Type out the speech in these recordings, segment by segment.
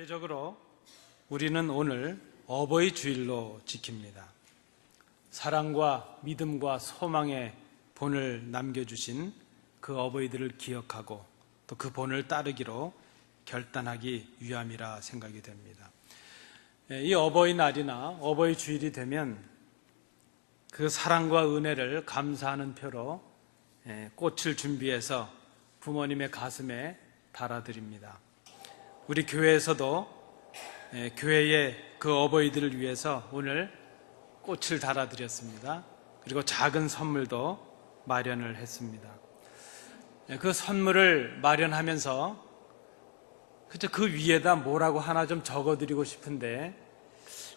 예외적으로 우리는 오늘 어버이 주일로 지킵니다. 사랑과 믿음과 소망의 본을 남겨주신 그 어버이들을 기억하고 또 그 본을 따르기로 결단하기 위함이라 생각이 됩니다. 예, 이 어버이날이나 어버이 주일이 되면 그 사랑과 은혜를 감사하는 표로 예, 꽃을 준비해서 부모님의 가슴에 달아드립니다. 우리 교회에서도 예, 교회의 그 어버이들을 위해서 오늘 꽃을 달아드렸습니다. 그리고 작은 선물도 마련을 했습니다. 예, 그 선물을 마련하면서 그 위에다 뭐라고 하나 좀 적어드리고 싶은데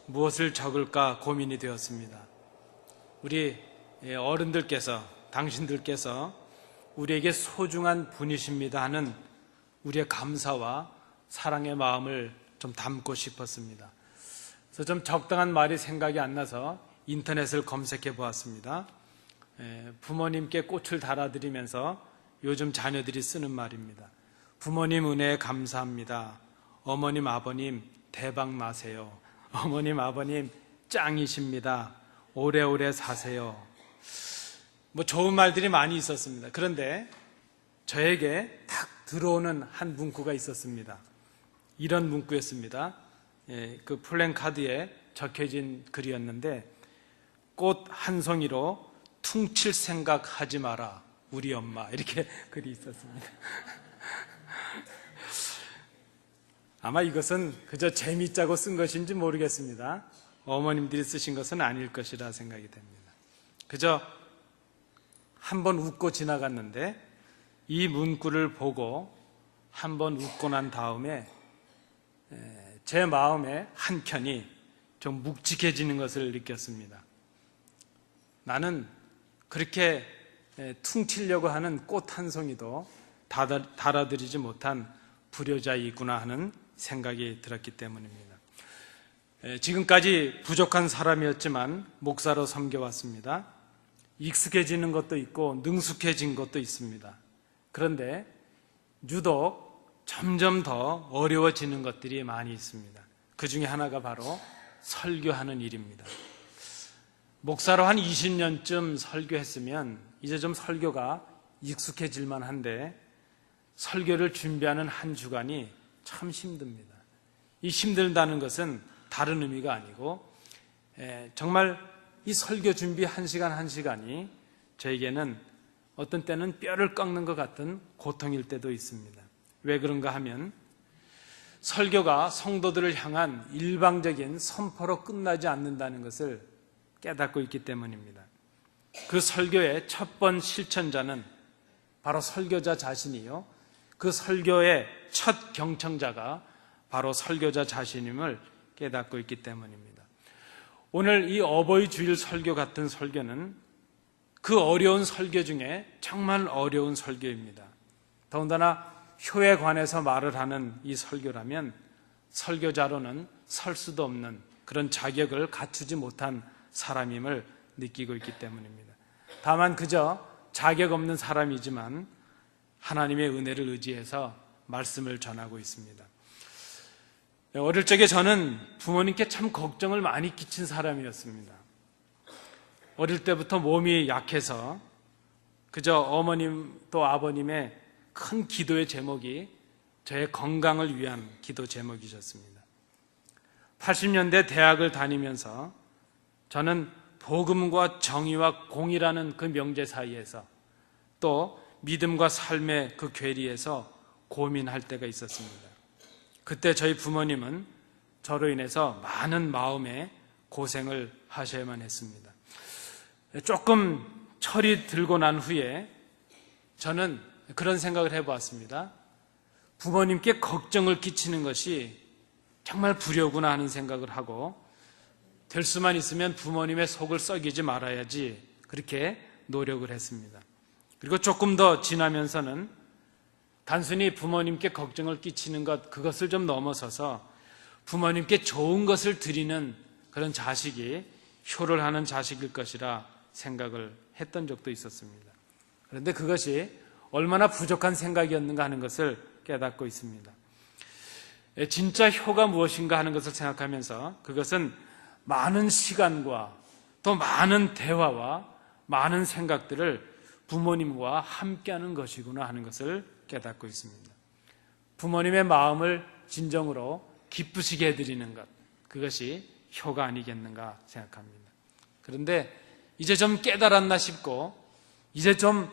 무엇을 적을까 고민이 되었습니다. 우리 예, 어른들께서 당신들께서 우리에게 소중한 분이십니다 하는 우리의 감사와 사랑의 마음을 좀 담고 싶었습니다. 그래서 좀 적당한 말이 생각이 안 나서 인터넷을 검색해 보았습니다. 에, 부모님께 꽃을 달아드리면서 요즘 자녀들이 쓰는 말입니다. 부모님 은혜에 감사합니다. 어머님, 아버님, 대박 나세요. 어머님, 아버님, 짱이십니다. 오래오래 사세요. 뭐 좋은 말들이 많이 있었습니다. 그런데 저에게 탁 들어오는 한 문구가 있었습니다. 이런 문구였습니다. 예, 그 플랜카드에 적혀진 글이었는데 꽃 한 송이로 퉁칠 생각 하지 마라 우리 엄마 이렇게 글이 있었습니다. 아마 이것은 그저 재미있자고 쓴 것인지 모르겠습니다. 어머님들이 쓰신 것은 아닐 것이라 생각이 됩니다. 그저 한번 웃고 지나갔는데 이 문구를 보고 한번 웃고 난 다음에 제 마음의 한켠이 좀 묵직해지는 것을 느꼈습니다. 나는 그렇게 퉁치려고 하는 꽃 한 송이도 달아들이지 못한 불효자이구나 하는 생각이 들었기 때문입니다. 지금까지 부족한 사람이었지만 목사로 섬겨왔습니다. 익숙해지는 것도 있고 능숙해진 것도 있습니다. 그런데 유독 점점 더 어려워지는 것들이 많이 있습니다. 그 중에 하나가 바로 설교하는 일입니다. 목사로 한 20년쯤 설교했으면 이제 좀 설교가 익숙해질만 한데 설교를 준비하는 한 주간이 참 힘듭니다. 이 힘들다는 것은 다른 의미가 아니고 정말 이 설교 준비 한 시간 한 시간이 저에게는 어떤 때는 뼈를 꺾는 것 같은 고통일 때도 있습니다. 왜 그런가 하면 설교가 성도들을 향한 일방적인 선포로 끝나지 않는다는 것을 깨닫고 있기 때문입니다. 그 설교의 첫 번 실천자는 바로 설교자 자신이요. 그 설교의 첫 경청자가 바로 설교자 자신임을 깨닫고 있기 때문입니다. 오늘 이 어버이 주일 설교 같은 설교는 그 어려운 설교 중에 정말 어려운 설교입니다. 더군다나 효에 관해서 말을 하는 이 설교라면 설교자로는 설 수도 없는 그런 자격을 갖추지 못한 사람임을 느끼고 있기 때문입니다. 다만 그저 자격 없는 사람이지만 하나님의 은혜를 의지해서 말씀을 전하고 있습니다. 어릴 적에 저는 부모님께 참 걱정을 많이 끼친 사람이었습니다. 어릴 때부터 몸이 약해서 그저 어머님 또 아버님의 큰 기도의 제목이 저의 건강을 위한 기도 제목이셨습니다. 80년대 대학을 다니면서 저는 복음과 정의와 공이라는 그 명제 사이에서 또 믿음과 삶의 그 괴리에서 고민할 때가 있었습니다. 그때 저희 부모님은 저로 인해서 많은 마음의 고생을 하셔야만 했습니다. 조금 철이 들고 난 후에 저는 그런 생각을 해보았습니다. 부모님께 걱정을 끼치는 것이 정말 불효구나 하는 생각을 하고 될 수만 있으면 부모님의 속을 썩이지 말아야지 그렇게 노력을 했습니다. 그리고 조금 더 지나면서는 단순히 부모님께 걱정을 끼치는 것 그것을 좀 넘어서서 부모님께 좋은 것을 드리는 그런 자식이 효를 하는 자식일 것이라 생각을 했던 적도 있었습니다. 그런데 그것이 얼마나 부족한 생각이었는가 하는 것을 깨닫고 있습니다. 예, 진짜 효가 무엇인가 하는 것을 생각하면서 그것은 많은 시간과 또 많은 대화와 많은 생각들을 부모님과 함께하는 것이구나 하는 것을 깨닫고 있습니다. 부모님의 마음을 진정으로 기쁘시게 해드리는 것 그것이 효가 아니겠는가 생각합니다. 그런데 이제 좀 깨달았나 싶고 이제 좀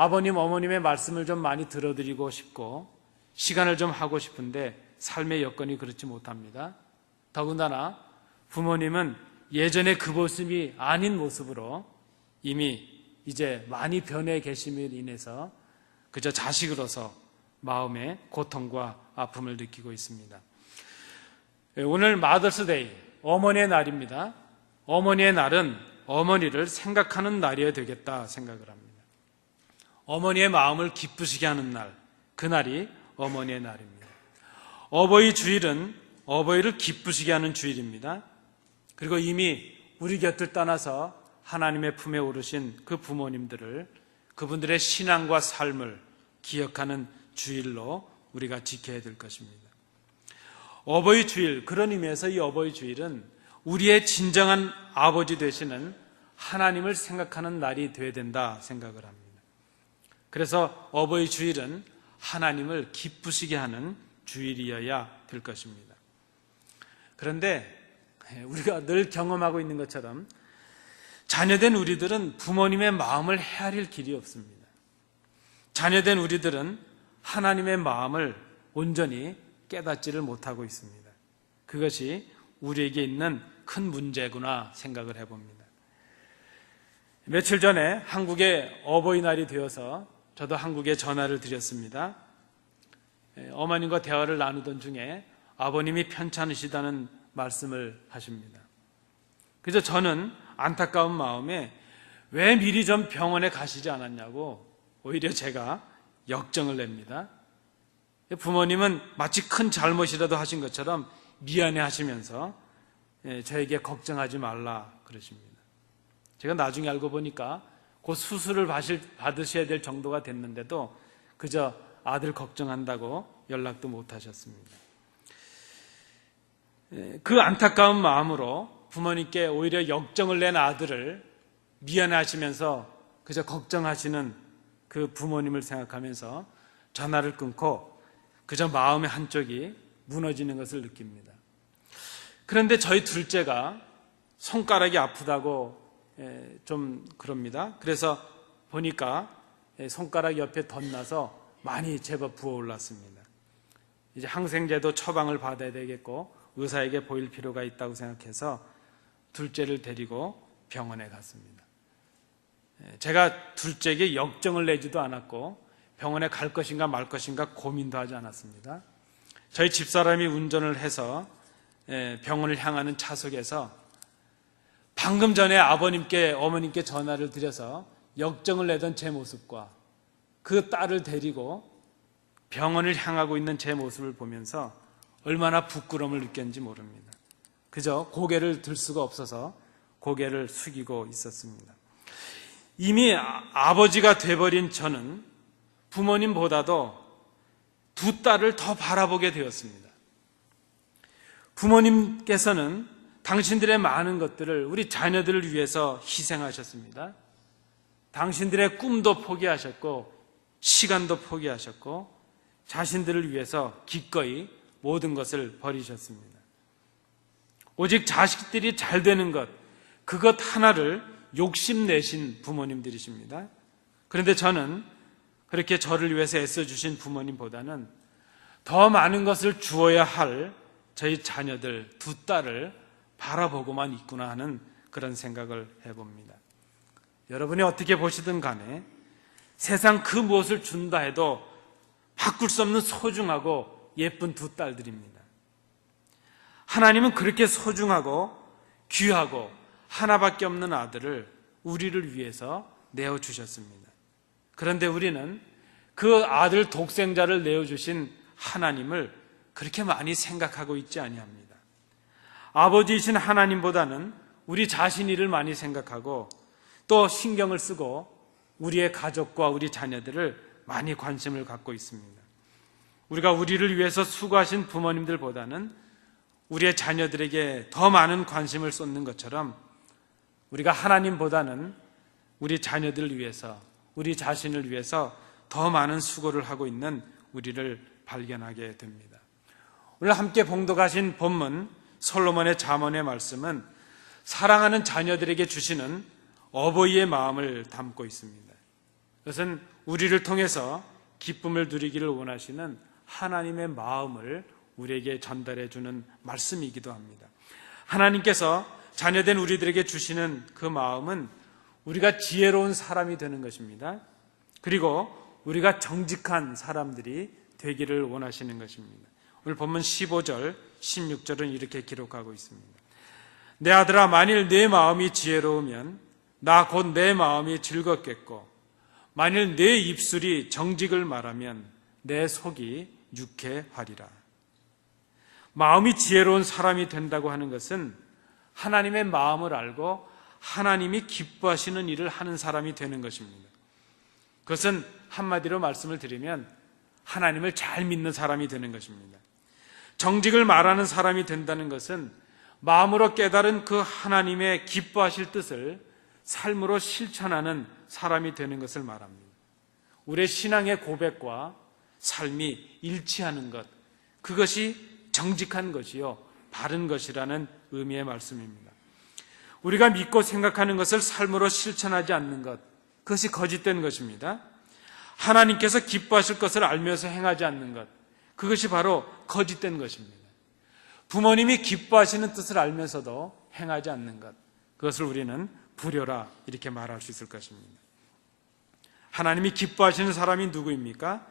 아버님 어머님의 말씀을 좀 많이 들어드리고 싶고 시간을 좀 하고 싶은데 삶의 여건이 그렇지 못합니다. 더군다나 부모님은 예전의 그 모습이 아닌 모습으로 이미 이제 많이 변해 계심으로 인해서 그저 자식으로서 마음의 고통과 아픔을 느끼고 있습니다. 예, 오늘 마더스데이 어머니의 날입니다. 어머니의 날은 어머니를 생각하는 날이어야 되겠다 생각을 합니다. 어머니의 마음을 기쁘시게 하는 날, 그날이 어머니의 날입니다. 어버이 주일은 어버이를 기쁘시게 하는 주일입니다. 그리고 이미 우리 곁을 떠나서 하나님의 품에 오르신 그 부모님들을 그분들의 신앙과 삶을 기억하는 주일로 우리가 지켜야 될 것입니다. 어버이 주일, 그런 의미에서 이 어버이 주일은 우리의 진정한 아버지 되시는 하나님을 생각하는 날이 되어야 된다 생각을 합니다. 그래서 어버이 주일은 하나님을 기쁘시게 하는 주일이어야 될 것입니다. 그런데 우리가 늘 경험하고 있는 것처럼 자녀된 우리들은 부모님의 마음을 헤아릴 길이 없습니다. 자녀된 우리들은 하나님의 마음을 온전히 깨닫지를 못하고 있습니다. 그것이 우리에게 있는 큰 문제구나 생각을 해봅니다. 며칠 전에 한국의 어버이날이 되어서 저도 한국에 전화를 드렸습니다. 예, 어머님과 대화를 나누던 중에 아버님이 편찮으시다는 말씀을 하십니다. 그래서 저는 안타까운 마음에 왜 미리 좀 병원에 가시지 않았냐고 오히려 제가 역정을 냅니다. 부모님은 마치 큰 잘못이라도 하신 것처럼 미안해 하시면서 예, 저에게 걱정하지 말라 그러십니다. 제가 나중에 알고 보니까 곧 수술을 받으셔야 될 정도가 됐는데도 그저 아들 걱정한다고 연락도 못 하셨습니다. 예, 그 안타까운 마음으로 부모님께 오히려 역정을 낸 아들을 미안해 하시면서 그저 걱정하시는 그 부모님을 생각하면서 전화를 끊고 그저 마음의 한쪽이 무너지는 것을 느낍니다. 그런데 저희 둘째가 손가락이 아프다고 예, 좀 그럽니다. 그래서 보니까 예, 손가락 옆에 덧나서 많이 제법 부어올랐습니다. 이제 항생제도 처방을 받아야 되겠고 의사에게 보일 필요가 있다고 생각해서 둘째를 데리고 병원에 갔습니다. 예, 제가 둘째에게 역정을 내지도 않았고 병원에 갈 것인가 말 것인가 고민도 하지 않았습니다. 저희 집사람이 운전을 해서 예, 병원을 향하는 차석에서 방금 전에 아버님께 어머님께 전화를 드려서 역정을 내던 제 모습과 그 딸을 데리고 병원을 향하고 있는 제 모습을 보면서 얼마나 부끄러움을 느꼈는지 모릅니다. 그저 고개를 들 수가 없어서 고개를 숙이고 있었습니다. 이미 아버지가 돼버린 저는 부모님보다도 두 딸을 더 바라보게 되었습니다. 부모님께서는 당신들의 많은 것들을 우리 자녀들을 위해서 희생하셨습니다. 당신들의 꿈도 포기하셨고, 시간도 포기하셨고, 자신들을 위해서 기꺼이 모든 것을 버리셨습니다. 오직 자식들이 잘 되는 것, 그것 하나를 욕심내신 부모님들이십니다. 그런데 저는 그렇게 저를 위해서 애써주신 부모님보다는 더 많은 것을 주어야 할 저희 자녀들 두 딸을 바라보고만 있구나 하는 그런 생각을 해봅니다. 여러분이 어떻게 보시든 간에 세상 그 무엇을 준다 해도 바꿀 수 없는 소중하고 예쁜 두 딸들입니다. 하나님은 그렇게 소중하고 귀하고 하나밖에 없는 아들을 우리를 위해서 내어주셨습니다. 그런데 우리는 그 아들 독생자를 내어주신 하나님을 그렇게 많이 생각하고 있지 아니합니다. 아버지이신 하나님보다는 우리 자신 일을 많이 생각하고 또 신경을 쓰고 우리의 가족과 우리 자녀들을 많이 관심을 갖고 있습니다. 우리가 우리를 위해서 수고하신 부모님들보다는 우리의 자녀들에게 더 많은 관심을 쏟는 것처럼 우리가 하나님보다는 우리 자녀들을 위해서 우리 자신을 위해서 더 많은 수고를 하고 있는 우리를 발견하게 됩니다. 오늘 함께 봉독하신 본문 솔로몬의 잠언의 말씀은 사랑하는 자녀들에게 주시는 어버이의 마음을 담고 있습니다. 그것은 우리를 통해서 기쁨을 누리기를 원하시는 하나님의 마음을 우리에게 전달해 주는 말씀이기도 합니다. 하나님께서 자녀된 우리들에게 주시는 그 마음은 우리가 지혜로운 사람이 되는 것입니다. 그리고 우리가 정직한 사람들이 되기를 원하시는 것입니다. 오늘 본문 15절, 16절은 이렇게 기록하고 있습니다. 내 아들아, 만일 내 마음이 지혜로우면 나 곧 내 마음이 즐겁겠고, 만일 내 입술이 정직을 말하면 내 속이 유쾌하리라. 마음이 지혜로운 사람이 된다고 하는 것은 하나님의 마음을 알고 하나님이 기뻐하시는 일을 하는 사람이 되는 것입니다. 그것은 한마디로 말씀을 드리면 하나님을 잘 믿는 사람이 되는 것입니다. 정직을 말하는 사람이 된다는 것은 마음으로 깨달은 그 하나님의 기뻐하실 뜻을 삶으로 실천하는 사람이 되는 것을 말합니다. 우리의 신앙의 고백과 삶이 일치하는 것, 그것이 정직한 것이요, 바른 것이라는 의미의 말씀입니다. 우리가 믿고 생각하는 것을 삶으로 실천하지 않는 것, 그것이 거짓된 것입니다. 하나님께서 기뻐하실 것을 알면서 행하지 않는 것, 그것이 바로 거짓된 것입니다. 부모님이 기뻐하시는 뜻을 알면서도 행하지 않는 것, 그것을 우리는 불효라 이렇게 말할 수 있을 것입니다. 하나님이 기뻐하시는 사람이 누구입니까?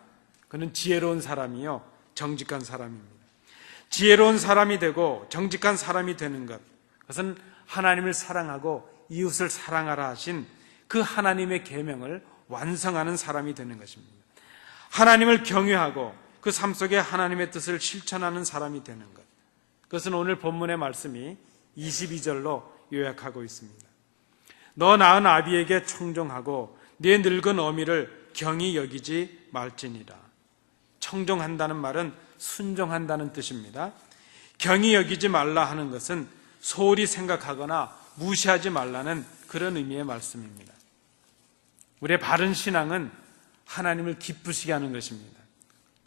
그는 지혜로운 사람이요, 정직한 사람입니다. 지혜로운 사람이 되고 정직한 사람이 되는 것, 그것은 하나님을 사랑하고 이웃을 사랑하라 하신 그 하나님의 계명을 완성하는 사람이 되는 것입니다. 하나님을 경외하고 그 삶 속에 하나님의 뜻을 실천하는 사람이 되는 것. 그것은 오늘 본문의 말씀이 22절로 요약하고 있습니다. 너 낳은 아비에게 청종하고 네 늙은 어미를 경히 여기지 말지니라. 청종한다는 말은 순종한다는 뜻입니다. 경히 여기지 말라 하는 것은 소홀히 생각하거나 무시하지 말라는 그런 의미의 말씀입니다. 우리의 바른 신앙은 하나님을 기쁘시게 하는 것입니다.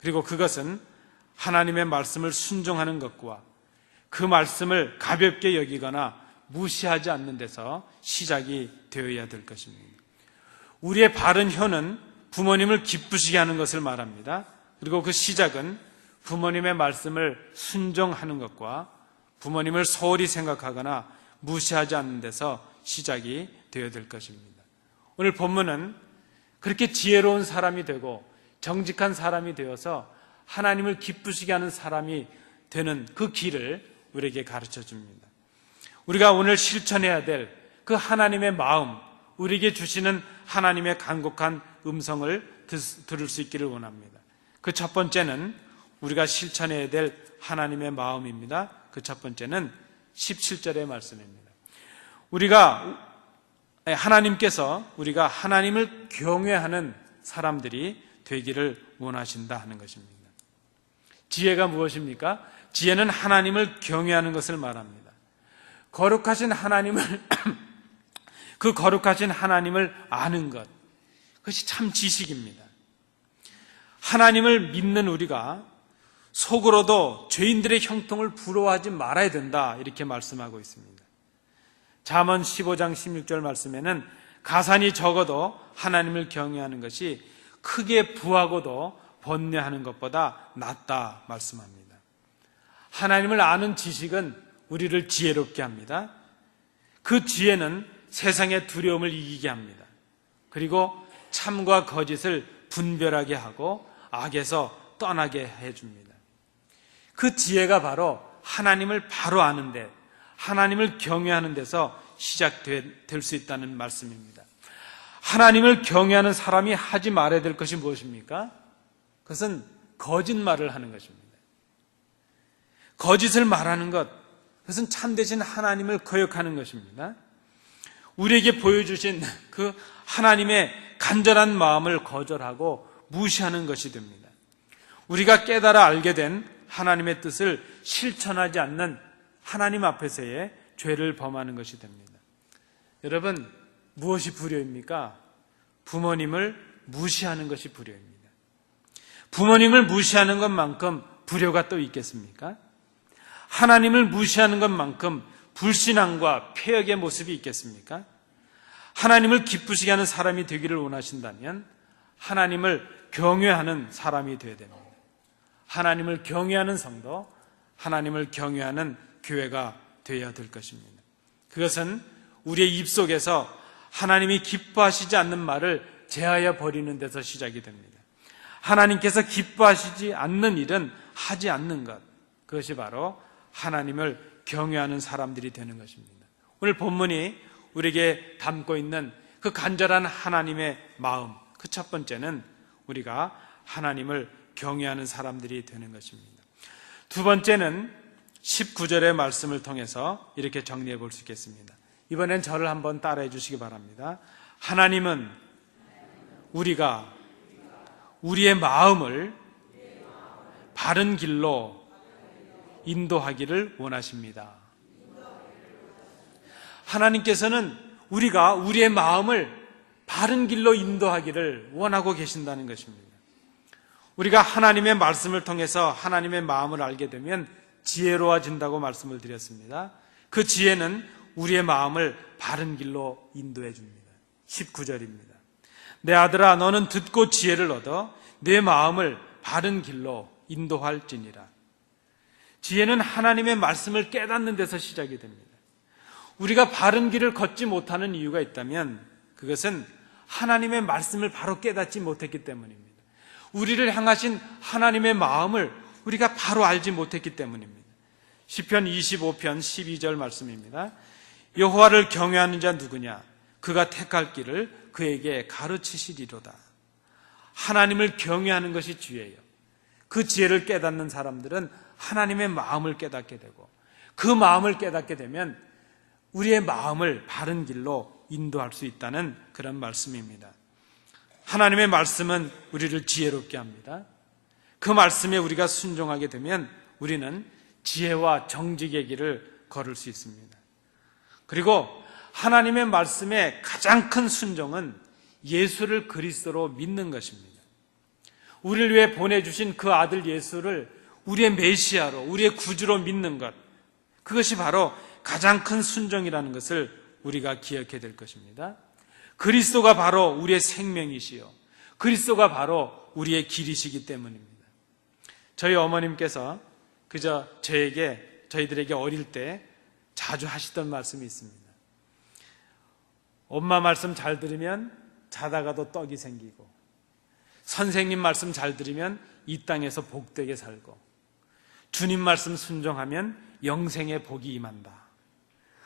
그리고 그것은 하나님의 말씀을 순종하는 것과 그 말씀을 가볍게 여기거나 무시하지 않는 데서 시작이 되어야 될 것입니다. 우리의 바른 혀는 부모님을 기쁘시게 하는 것을 말합니다. 그리고 그 시작은 부모님의 말씀을 순종하는 것과 부모님을 소홀히 생각하거나 무시하지 않는 데서 시작이 되어야 될 것입니다. 오늘 본문은 그렇게 지혜로운 사람이 되고 정직한 사람이 되어서 하나님을 기쁘시게 하는 사람이 되는 그 길을 우리에게 가르쳐 줍니다. 우리가 오늘 실천해야 될 그 하나님의 마음, 우리에게 주시는 하나님의 간곡한 음성을 들을 수 있기를 원합니다. 그 첫 번째는 우리가 실천해야 될 하나님의 마음입니다. 그 첫 번째는 17절의 말씀입니다. 우리가 하나님께서 우리가 하나님을 경외하는 사람들이 되기를 원하신다 하는 것입니다. 지혜가 무엇입니까? 지혜는 하나님을 경외하는 것을 말합니다. 거룩하신 하나님을 그 거룩하신 하나님을 아는 것 그것이 참 지식입니다. 하나님을 믿는 우리가 속으로도 죄인들의 형통을 부러워하지 말아야 된다 이렇게 말씀하고 있습니다. 잠언 15장 16절 말씀에는 가산이 적어도 하나님을 경외하는 것이 크게 부하고도 번뇌하는 것보다 낫다 말씀합니다. 하나님을 아는 지식은 우리를 지혜롭게 합니다. 그 지혜는 세상의 두려움을 이기게 합니다. 그리고 참과 거짓을 분별하게 하고 악에서 떠나게 해줍니다. 그 지혜가 바로 하나님을 바로 아는데 하나님을 경외하는 데서 시작될 수 있다는 말씀입니다. 하나님을 경외하는 사람이 하지 말아야 될 것이 무엇입니까? 그것은 거짓말을 하는 것입니다. 거짓을 말하는 것, 그것은 참되신 하나님을 거역하는 것입니다. 우리에게 보여주신 그 하나님의 간절한 마음을 거절하고 무시하는 것이 됩니다. 우리가 깨달아 알게 된 하나님의 뜻을 실천하지 않는 하나님 앞에서의 죄를 범하는 것이 됩니다. 여러분, 무엇이 불효입니까? 부모님을 무시하는 것이 불효입니다. 부모님을 무시하는 것만큼 불효가 또 있겠습니까? 하나님을 무시하는 것만큼 불신앙과 폐역의 모습이 있겠습니까? 하나님을 기쁘시게 하는 사람이 되기를 원하신다면 하나님을 경외하는 사람이 되어야 됩니다. 하나님을 경외하는 성도, 하나님을 경외하는 교회가 되어야 될 것입니다. 그것은 우리의 입속에서 하나님이 기뻐하시지 않는 말을 제하여 버리는 데서 시작이 됩니다. 하나님께서 기뻐하시지 않는 일은 하지 않는 것. 그것이 바로 하나님을 경외하는 사람들이 되는 것입니다. 오늘 본문이 우리에게 담고 있는 그 간절한 하나님의 마음. 그 첫 번째는 우리가 하나님을 경외하는 사람들이 되는 것입니다. 두 번째는 19절의 말씀을 통해서 이렇게 정리해 볼 수 있겠습니다. 이번엔 저를 한번 따라해 주시기 바랍니다. 하나님은 우리가 우리의 마음을 바른 길로 인도하기를 원하십니다. 하나님께서는 우리가 우리의 마음을 바른 길로 인도하기를 원하고 계신다는 것입니다. 우리가 하나님의 말씀을 통해서 하나님의 마음을 알게 되면 지혜로워진다고 말씀을 드렸습니다. 그 지혜는 우리의 마음을 바른 길로 인도해 줍니다. 19절입니다. 내 아들아 너는 듣고 지혜를 얻어 내 마음을 바른 길로 인도할지니라. 지혜는 하나님의 말씀을 깨닫는 데서 시작이 됩니다. 우리가 바른 길을 걷지 못하는 이유가 있다면 그것은 하나님의 말씀을 바로 깨닫지 못했기 때문입니다. 우리를 향하신 하나님의 마음을 우리가 바로 알지 못했기 때문입니다. 시편 25편 12절 말씀입니다. 여호와를 경외하는 자 누구냐? 그가 택할 길을 그에게 가르치시리로다. 하나님을 경외하는 것이 지혜예요. 그 지혜를 깨닫는 사람들은 하나님의 마음을 깨닫게 되고 그 마음을 깨닫게 되면 우리의 마음을 바른 길로 인도할 수 있다는 그런 말씀입니다. 하나님의 말씀은 우리를 지혜롭게 합니다. 그 말씀에 우리가 순종하게 되면 우리는 지혜와 정직의 길을 걸을 수 있습니다. 그리고 하나님의 말씀의 가장 큰 순종은 예수를 그리스도로 믿는 것입니다. 우리를 위해 보내주신 그 아들 예수를 우리의 메시아로, 우리의 구주로 믿는 것. 그것이 바로 가장 큰 순종이라는 것을 우리가 기억해야 될 것입니다. 그리스도가 바로 우리의 생명이시요. 그리스도가 바로 우리의 길이시기 때문입니다. 저희 어머님께서 그저 저에게, 저희들에게 어릴 때 자주 하시던 말씀이 있습니다. 엄마 말씀 잘 들으면 자다가도 떡이 생기고, 선생님 말씀 잘 들으면 이 땅에서 복되게 살고, 주님 말씀 순종하면 영생의 복이 임한다.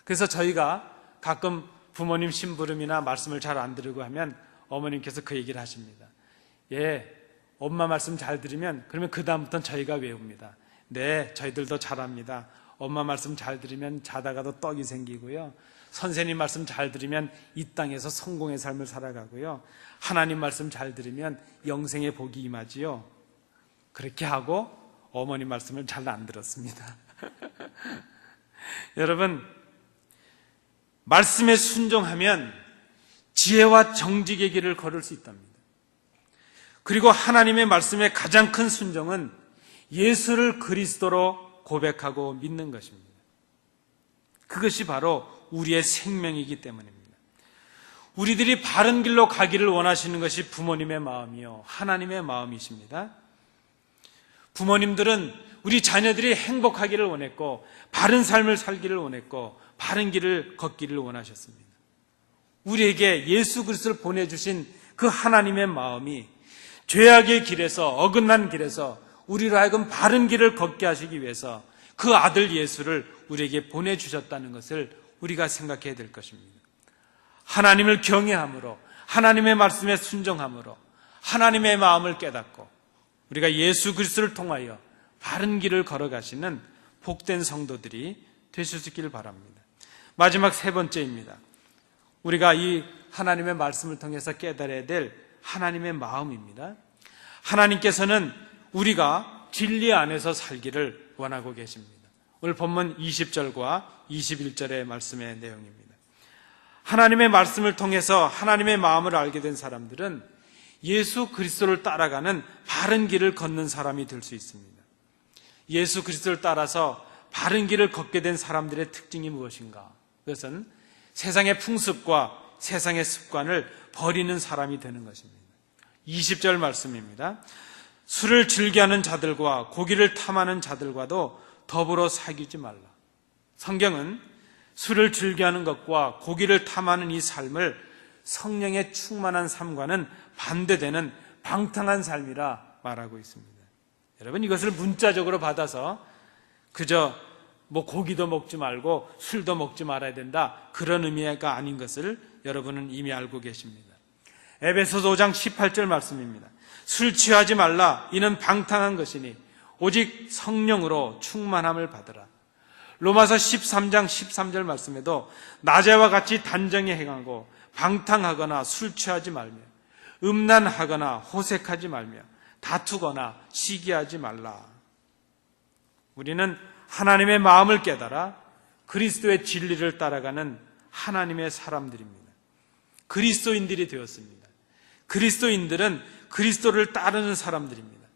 그래서 저희가 가끔 부모님 심부름이나 말씀을 잘 안 들으고 하면 어머님께서 그 얘기를 하십니다. 예, 엄마 말씀 잘 들으면 그러면 그 다음부터는 저희가 외웁니다. 네, 저희들도 잘합니다. 엄마 말씀 잘 들으면 자다가도 떡이 생기고요. 선생님 말씀 잘 들으면 이 땅에서 성공의 삶을 살아가고요. 하나님 말씀 잘 들으면 영생의 복이 임하지요. 그렇게 하고 어머니 말씀을 잘 안 들었습니다. 여러분, 말씀에 순종하면 지혜와 정직의 길을 걸을 수 있답니다. 그리고 하나님의 말씀의 가장 큰 순종은 예수를 그리스도로 고백하고 믿는 것입니다. 그것이 바로 우리의 생명이기 때문입니다. 우리들이 바른 길로 가기를 원하시는 것이 부모님의 마음이요. 하나님의 마음이십니다. 부모님들은 우리 자녀들이 행복하기를 원했고, 바른 삶을 살기를 원했고, 바른 길을 걷기를 원하셨습니다. 우리에게 예수 그리스도를 보내주신 그 하나님의 마음이 죄악의 길에서, 어긋난 길에서 우리로 하여금 바른 길을 걷게 하시기 위해서 그 아들 예수를 우리에게 보내주셨다는 것을 우리가 생각해야 될 것입니다. 하나님을 경외함으로, 하나님의 말씀에 순종함으로, 하나님의 마음을 깨닫고, 우리가 예수 그리스도를 통하여 바른 길을 걸어가시는 복된 성도들이 되실 수 있기를 바랍니다. 마지막 세 번째입니다. 우리가 이 하나님의 말씀을 통해서 깨달아야 될 하나님의 마음입니다. 하나님께서는 우리가 진리 안에서 살기를 원하고 계십니다. 오늘 본문 20절과 21절의 말씀의 내용입니다. 하나님의 말씀을 통해서 하나님의 마음을 알게 된 사람들은 예수 그리스도를 따라가는 바른 길을 걷는 사람이 될 수 있습니다. 예수 그리스도를 따라서 바른 길을 걷게 된 사람들의 특징이 무엇인가? 그것은 세상의 풍습과 세상의 습관을 버리는 사람이 되는 것입니다. 20절 말씀입니다. 술을 즐겨하는 자들과 고기를 탐하는 자들과도 더불어 사귀지 말라. 성경은 술을 즐겨하는 것과 고기를 탐하는 이 삶을 성령의 충만한 삶과는 반대되는 방탕한 삶이라 말하고 있습니다. 여러분 이것을 문자적으로 받아서 그저 뭐 고기도 먹지 말고 술도 먹지 말아야 된다 그런 의미가 아닌 것을 여러분은 이미 알고 계십니다. 에베소서 5장 18절 말씀입니다. 술 취하지 말라 이는 방탕한 것이니 오직 성령으로 충만함을 받으라. 로마서 13장 13절 말씀에도 낮에와 같이 단정히 행하고 방탕하거나 술 취하지 말며 음란하거나 호색하지 말며 다투거나 시기하지 말라. 우리는 하나님의 마음을 깨달아 그리스도의 진리를 따라가는 하나님의 사람들입니다. 그리스도인들이 되었습니다. 그리스도인들은 그리스도를 따르는 사람들입니다.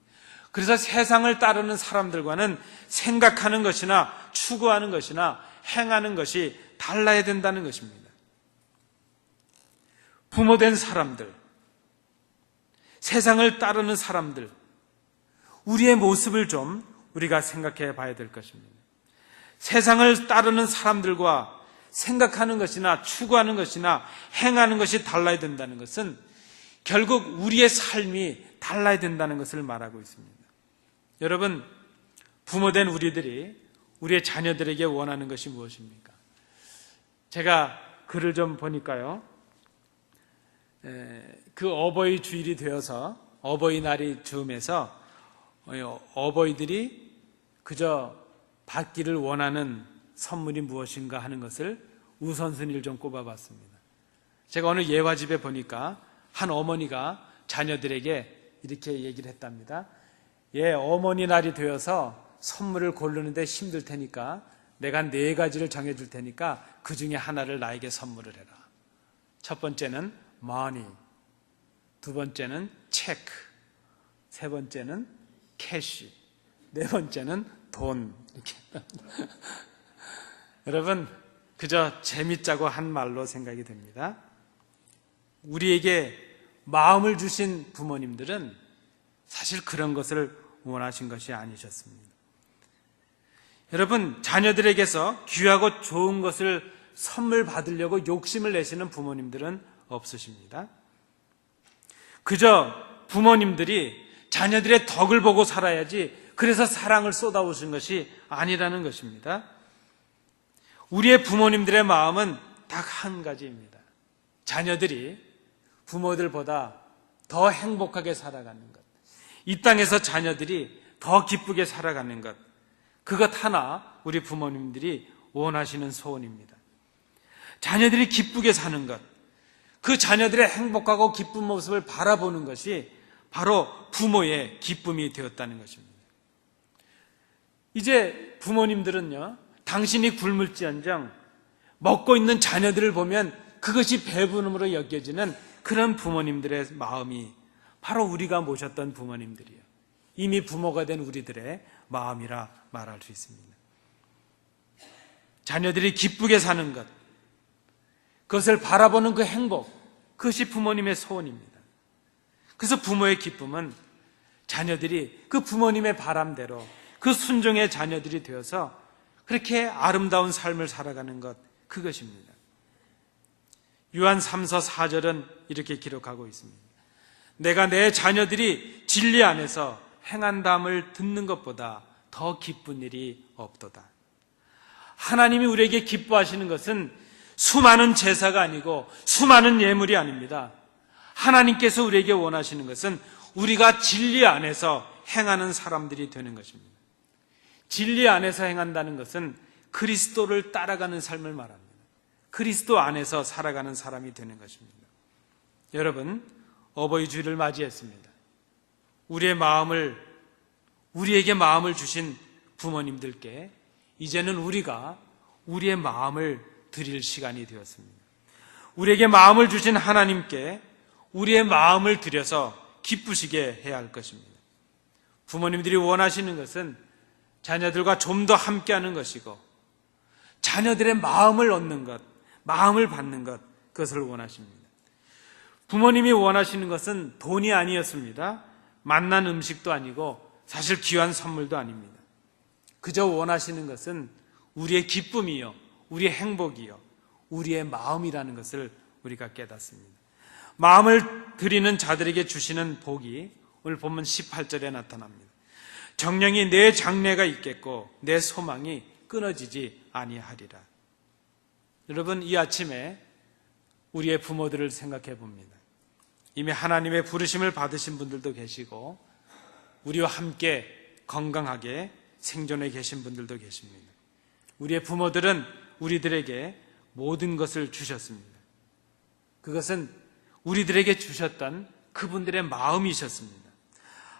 그래서 세상을 따르는 사람들과는 생각하는 것이나 추구하는 것이나 행하는 것이 달라야 된다는 것입니다. 부모된 사람들, 세상을 따르는 사람들, 우리의 모습을 좀 우리가 생각해 봐야 될 것입니다. 세상을 따르는 사람들과 생각하는 것이나 추구하는 것이나 행하는 것이 달라야 된다는 것은 결국 우리의 삶이 달라야 된다는 것을 말하고 있습니다. 여러분, 부모된 우리들이 우리의 자녀들에게 원하는 것이 무엇입니까? 제가 글을 좀 보니까요. 그 어버이 주일이 되어서 어버이날이 즈음해서 어버이들이 그저 받기를 원하는 선물이 무엇인가 하는 것을 우선순위를 좀 꼽아봤습니다. 제가 어느 예화집에 보니까 한 어머니가 자녀들에게 이렇게 얘기를 했답니다. 예, 어머니 날이 되어서 선물을 고르는데 힘들 테니까 내가 네 가지를 정해줄 테니까 그 중에 하나를 나에게 선물을 해라. 첫 번째는 money, 두 번째는 체크, 세 번째는 캐시, 네 번째는 돈. 이렇게. 여러분, 그저 재밌자고 한 말로 생각이 됩니다. 우리에게 마음을 주신 부모님들은 사실 그런 것을 원하신 것이 아니셨습니다. 여러분, 자녀들에게서 귀하고 좋은 것을 선물 받으려고 욕심을 내시는 부모님들은 없으십니다. 그저 부모님들이 자녀들의 덕을 보고 살아야지 그래서 사랑을 쏟아오신 것이 아니라는 것입니다. 우리의 부모님들의 마음은 딱 한 가지입니다. 자녀들이 부모들보다 더 행복하게 살아가는 것. 이 땅에서 자녀들이 더 기쁘게 살아가는 것. 그것 하나 우리 부모님들이 원하시는 소원입니다. 자녀들이 기쁘게 사는 것. 그 자녀들의 행복하고 기쁜 모습을 바라보는 것이 바로 부모의 기쁨이 되었다는 것입니다. 이제 부모님들은요, 당신이 굶을지언정 먹고 있는 자녀들을 보면 그것이 배부름으로 여겨지는 그런 부모님들의 마음이 바로 우리가 모셨던 부모님들이요. 이미 부모가 된 우리들의 마음이라 말할 수 있습니다. 자녀들이 기쁘게 사는 것, 그것을 바라보는 그 행복, 그것이 부모님의 소원입니다. 그래서 부모의 기쁨은 자녀들이 그 부모님의 바람대로 그 순종의 자녀들이 되어서 그렇게 아름다운 삶을 살아가는 것, 그것입니다. 유한 3서 4절은 이렇게 기록하고 있습니다. 내가 내 자녀들이 진리 안에서 행한담을 듣는 것보다 더 기쁜 일이 없도다. 하나님이 우리에게 기뻐하시는 것은 수많은 제사가 아니고 수많은 예물이 아닙니다. 하나님께서 우리에게 원하시는 것은 우리가 진리 안에서 행하는 사람들이 되는 것입니다. 진리 안에서 행한다는 것은 그리스도를 따라가는 삶을 말합니다. 그리스도 안에서 살아가는 사람이 되는 것입니다. 여러분, 어버이 주일을 맞이했습니다. 우리의 마음을 우리에게 마음을 주신 부모님들께 이제는 우리가 우리의 마음을 드릴 시간이 되었습니다. 우리에게 마음을 주신 하나님께 우리의 마음을 들여서 기쁘시게 해야 할 것입니다. 부모님들이 원하시는 것은 자녀들과 좀 더 함께하는 것이고 자녀들의 마음을 얻는 것, 마음을 받는 것, 그것을 원하십니다. 부모님이 원하시는 것은 돈이 아니었습니다. 만난 음식도 아니고 사실 귀한 선물도 아닙니다. 그저 원하시는 것은 우리의 기쁨이요, 우리의 행복이요, 우리의 마음이라는 것을 우리가 깨닫습니다. 마음을 드리는 자들에게 주시는 복이 오늘 본문 18절에 나타납니다. 정령이 내 장래가 있겠고 내 소망이 끊어지지 아니하리라. 여러분 이 아침에 우리의 부모들을 생각해 봅니다. 이미 하나님의 부르심을 받으신 분들도 계시고 우리와 함께 건강하게 생존해 계신 분들도 계십니다. 우리의 부모들은 우리들에게 모든 것을 주셨습니다. 그것은 우리들에게 주셨던 그분들의 마음이셨습니다.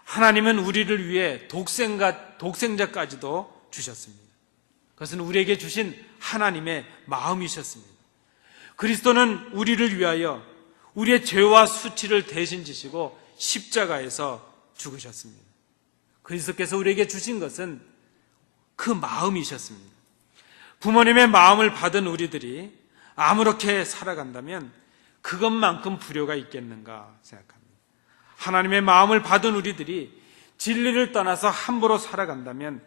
하나님은 우리를 위해 독생가, 독생자까지도 주셨습니다. 그것은 우리에게 주신 하나님의 마음이셨습니다. 그리스도는 우리를 위하여 우리의 죄와 수치를 대신 지시고 십자가에서 죽으셨습니다. 그리스도께서 우리에게 주신 것은 그 마음이셨습니다. 부모님의 마음을 받은 우리들이 아무렇게 살아간다면 그것만큼 불효가 있겠는가 생각합니다. 하나님의 마음을 받은 우리들이 진리를 떠나서 함부로 살아간다면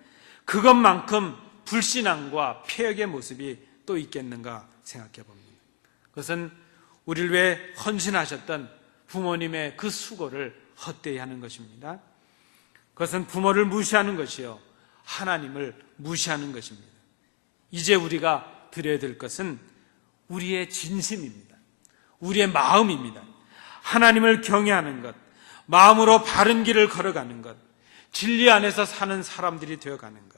그것만큼 불신앙과 폐역의 모습이 또 있겠는가 생각해 봅니다. 그것은 우리를 위해 헌신하셨던 부모님의 그 수고를 헛되이 하는 것입니다. 그것은 부모를 무시하는 것이요. 하나님을 무시하는 것입니다. 이제 우리가 드려야 될 것은 우리의 진심입니다. 우리의 마음입니다. 하나님을 경외하는 것, 마음으로 바른 길을 걸어가는 것, 진리 안에서 사는 사람들이 되어가는 것.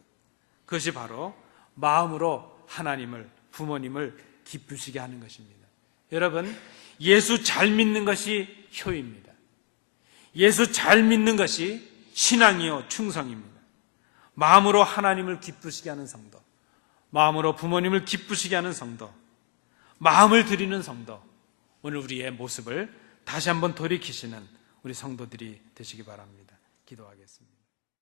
그것이 바로 마음으로 하나님을, 부모님을 기쁘시게 하는 것입니다. 여러분, 예수 잘 믿는 것이 효입니다. 예수 잘 믿는 것이 신앙이요, 충성입니다. 마음으로 하나님을 기쁘시게 하는 성도, 마음으로 부모님을 기쁘시게 하는 성도, 마음을 드리는 성도, 오늘 우리의 모습을 다시 한번 돌이키시는 우리 성도들이 되시기 바랍니다. 기도하겠습니다.